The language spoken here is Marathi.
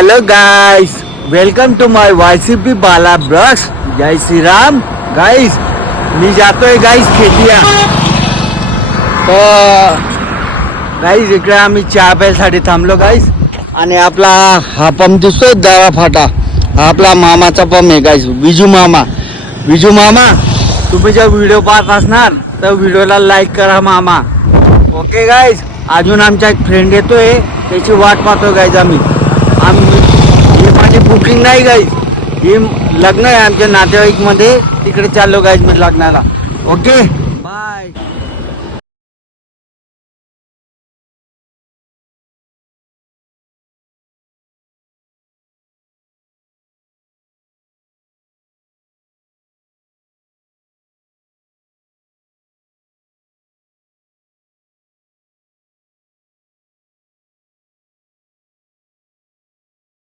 Hello guys, welcome to my YCP Bala vlogs. Jai Shriram guys. मी जातोय गाइस खेतिया. तर गाइस इकडे आम्ही चहा प्यायसाठी थांबलो गाइस. आणि आपला हा पंप दिसतोय दारा फाटा, हा आपला मामाचा पंप आहे गाइस. विजू मामा तुम्ही जर व्हिडिओ पाहत असणार तर व्हिडिओला लाईक करा मामा. Okay guys. अजून आमचा एक फ्रेंड येतोय, त्याची वाट पाहतो गाइस. आम्ही ही माझी बुकिंग नाही गाइस, ही लग्न आहे आमच्या नातेवाईक मध्ये, तिकडे चाललो गाइस मी लग्नाला. ओके.